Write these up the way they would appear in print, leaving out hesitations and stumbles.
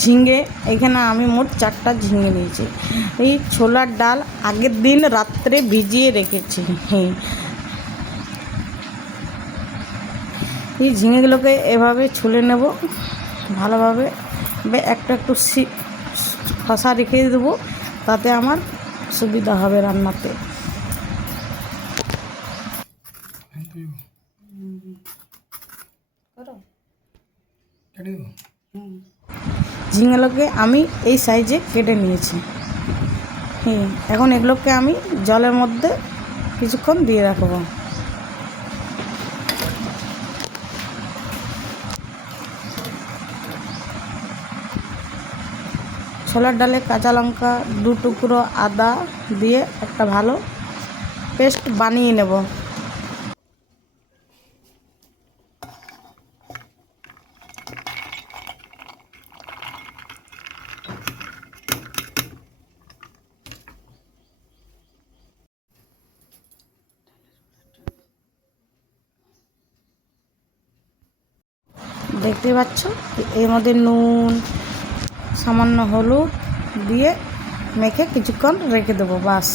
ঝিঙে এখানে আমি মোট 4টা ঝিঙে নিয়েছি। এই ছোলার ডাল আগের দিন রাত্রে ভিজিয়ে রেখেছি। এই ঝিঙেগুলোকে এভাবে ছুলে নেব ভালোভাবে, একটু একটু খসা রেখে দেবো, তাতে আমার সুবিধা হবে রান্নাতে। ঝিঙেগুলোকে আমি এই সাইজে কেটে নিয়েছি। এখন এগুলোকে আমি জলের মধ্যে কিছুক্ষণ দিয়ে রাখবো। ছোলার ডালে কাঁচা লঙ্কা, 2 টুকরো আদা দিয়ে একটা ভালো পেস্ট বানিয়ে নেব। দেখতে পাচ্ছ এর মধ্যে নুন, সামান্য হলুদ দিয়ে মেখে কিছুক্ষণ রেখে দেবো, বাস।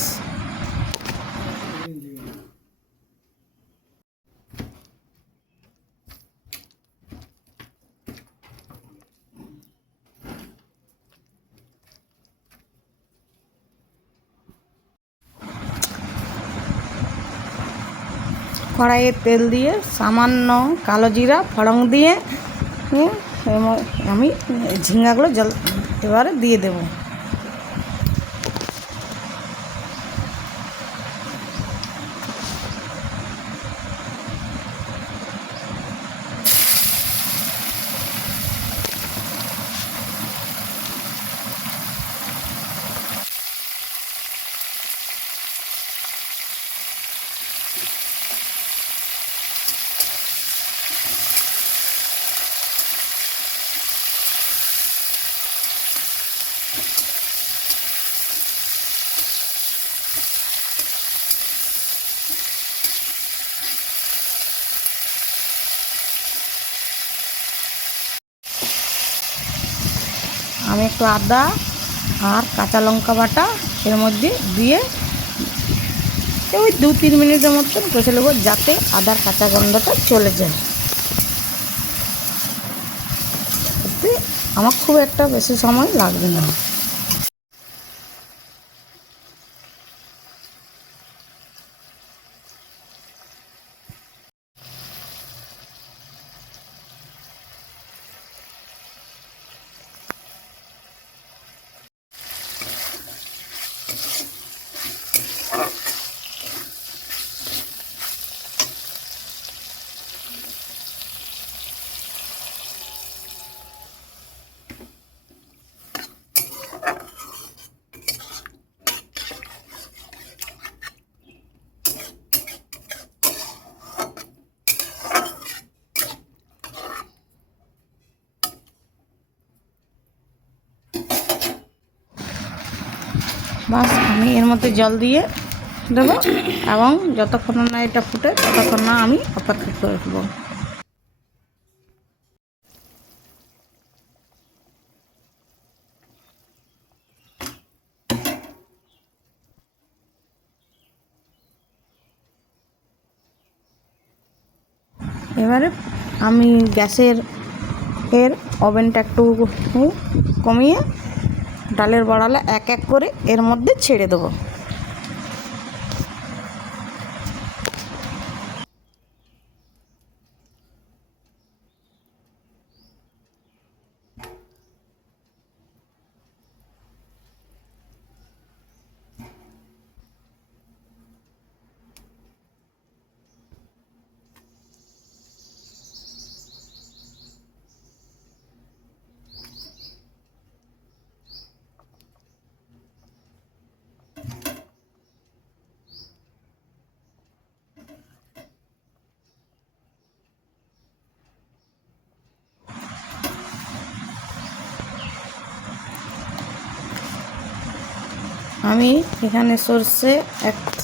কড়াইয়ে তেল দিয়ে সামান্য কালো জিরা ফোড়ন দিয়ে আমি ঝিঙ্গাগুলো এবারে দিয়ে দেবো। আমি একটু আদা আর কাঁচা লঙ্কা বাটা এর মধ্যে দিয়ে ওই 2-3 মিনিটের মতন কষে নেবো, যাতে আদার কাঁচা গন্ধটা চলে যায়। এতে আমার খুব একটা বেশি সময় লাগবে না। বাস আমি এর মধ্যে জল দিয়ে দেবো এবং যতক্ষণ না এটা ফুটে ততক্ষণ না আমি অপেক্ষা করে দেবো। এবারে আমি গ্যাসের ওভেনটা একটু কমিয়ে ডালের বড়ালা এক এক করে এর মধ্যে ছেড়ে দেবো। আমি এখানে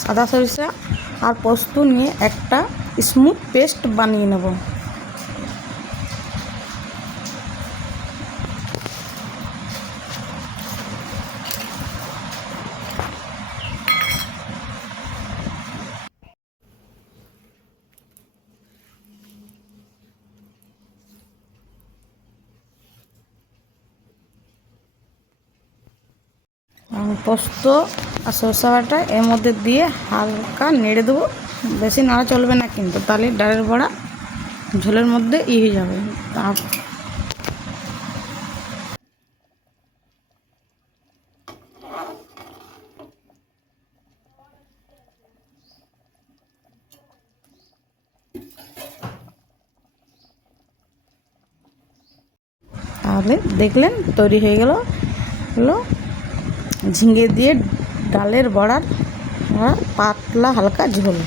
সাদা সরিষা আর পোস্ত নিয়ে একটা স্মুথ পেস্ট বানিয়ে নেব। পোস্ত আর সরষা বাটা এর মধ্যে দিয়ে হালকা নেড়ে দেবো। বেশি নাড়া চলবে না কিন্তু, তাহলে ডালের বড়া ঝোলের মধ্যে হয়ে যাবে। তাহলে দেখলেন তৈরি হয়ে গেল ঝিঙে দিয়ে ডালের বড়ার পাতলা হালকা ঝোল।